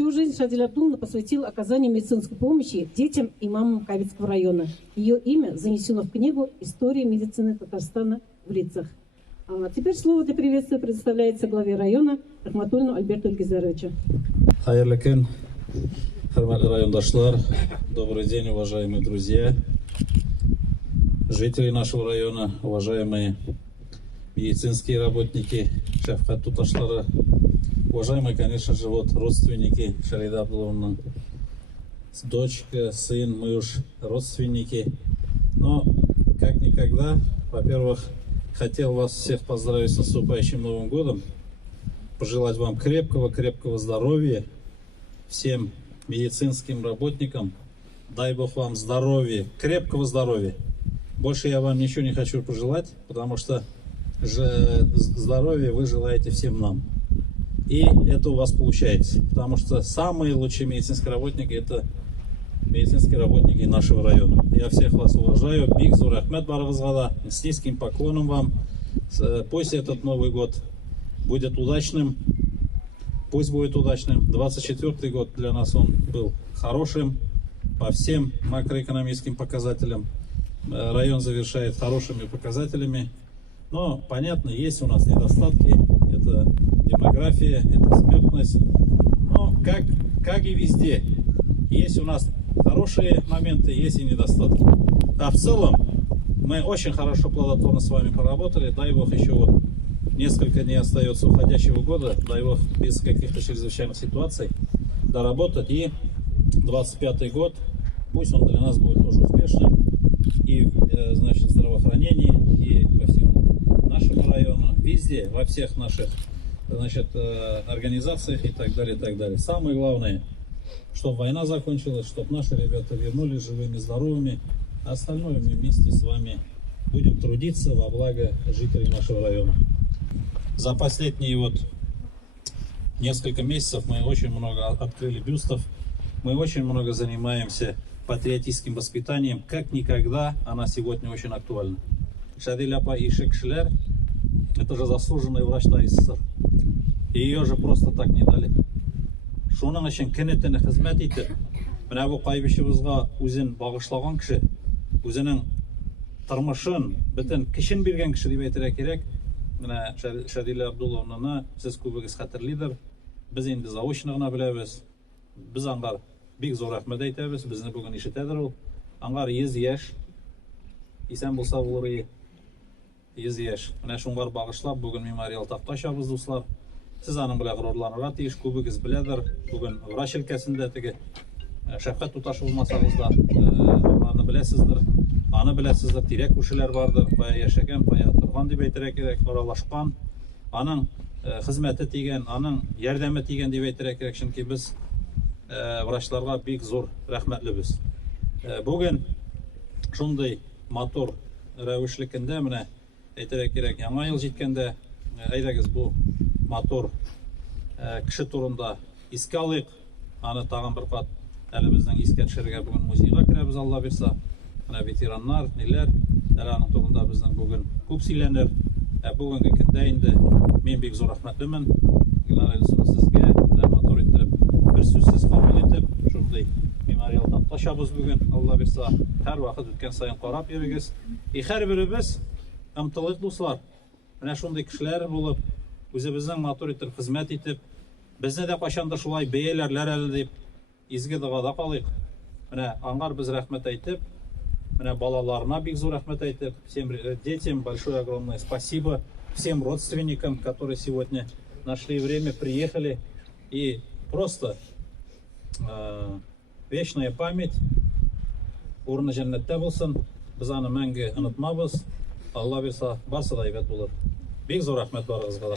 Всю жизнь Шадиля Абдуловна посвятила оказанию медицинской помощи детям и мамам Кабельского района. Ее имя занесено в книгу «История медицины Татарстана в лицах». А теперь слово для приветствия предоставляется главе района Рахматуллину Альберту Эльгизаровичу. Хайырлы күн, хөрмәтле райондашлар, добрый день, уважаемые друзья, жители нашего района, уважаемые медицинские работники, шәфкать туташлары, уважаемые, конечно же, вот родственники Шариды Абдулловны, дочка, сын, мы уж родственники. Но, как никогда, во-первых, хотел вас всех поздравить с наступающим Новым годом, пожелать вам крепкого здоровья, всем медицинским работникам, дай Бог вам здоровья, крепкого здоровья. Больше я вам ничего не хочу пожелать, потому что здоровья вы желаете всем нам. И это у вас получается, потому что самые лучшие медицинские работники — это медицинские работники нашего района. Я всех вас уважаю. Биг зор рахмет барыгызга, с низким поклоном вам. Пусть этот Новый год будет удачным. Пусть будет удачным. 24-й год для нас он был хорошим по всем макроэкономическим показателям. Район завершает хорошими показателями. Но, понятно, есть у нас недостатки. Это демография, это смертность. Но, как и везде, есть у нас хорошие моменты, есть и недостатки. А в целом, мы очень хорошо, плодотворно с вами поработали. Дай Бог, еще вот несколько дней остается уходящего года. Дай Бог, без каких-то чрезвычайных ситуаций доработать. И 25-й год, пусть он для нас будет тоже успешным. И, значит, здравоохранение, и по всему нашему району, везде, во всех наших, значит, организациях и так далее, и так далее. Самое главное, чтобы война закончилась, чтобы наши ребята вернулись живыми, здоровыми. А остальное мы вместе с вами будем трудиться во благо жителей нашего района. За последние вот несколько месяцев мы очень много открыли бюстов, мы очень много занимаемся патриотическим воспитанием, как никогда. Она сегодня очень актуальна. Шадиля апа Ишекшлер — это же заслуженный врач СССР. И ее же просто так не дали. Шуның өчен кенетене хезмәт итеп, менә бу кайбышыбызга үзен багышлаган кеше, үзенең тормышын, бөтен кешен биргән кеше дип әйтергә кирәк. Менә Шадиля Абдулловнаны сез күбегез хәтерлидер. Без инде заочно гына беләбез. Без аңар бик зур рәхмәт әйтәбез. Безне бүген ишетәдер ул. Аңар 100 яшь. Исән булса булыр. 100 яшь. Менә шуңар багышлап бүген мемориал такта ачабыз, дуслар. Сез аның белән горурланырга тиеш, күбегез беләдер. Бүген врач өлкәсендә теге шәфкать туташы булмасагыз да, аны беләсездер. Аны беләсездер, тирәк күршеләр бардыр, кая яшәгән, кая торган дип әйтергә кирәк, аралашкан. Аның хезмәте тигән, аның ярдәме тигән дип әйтергә кирәк, чөнки без врачларга бик зур рәхмәтлебез. Бүген шундый матур рәвешлекендә, менә әйтергә кирәк, яңа ел җиткәндә, әйдәгез бу матур кеше турында искә алыйк. Аны тагын бер кат әле безнең искә төшерергә бүген музейга керәбез, Алла бирсә. Менә ветераннар, ниләр, аның турында безнең бүген күп сөйләнер. Бүгенге көндә инде мин бик зур рәхмәтлемен. Сезгә матур итеп, бер сүзсез кабул итеп, шундый мемориал тапташабыз бүген, Алла бирсә. Һәр вакыт үткән саен карап йөрегез. И һәрберебез ымтылык, дуслар. Менә шундый кешеләр булып, үзебезнең матур итеп хезмәт итеп, безне дә кайчандыр шулай бәяләрләр әле дип изге догада калыйк. Менә аңар без рәхмәт әйтеп, менә балаларына бик зур рәхмәт әйтеп, всем детям большое огромное спасибо, всем родственникам, которые сегодня нашли время, приехали. И просто вечная память, урыны җәннәттә булсын, без аны мәңге онытмабыз. Алла бирсә, барсы да әйбәт булыр. Бик зур рәхмәт барыгызга.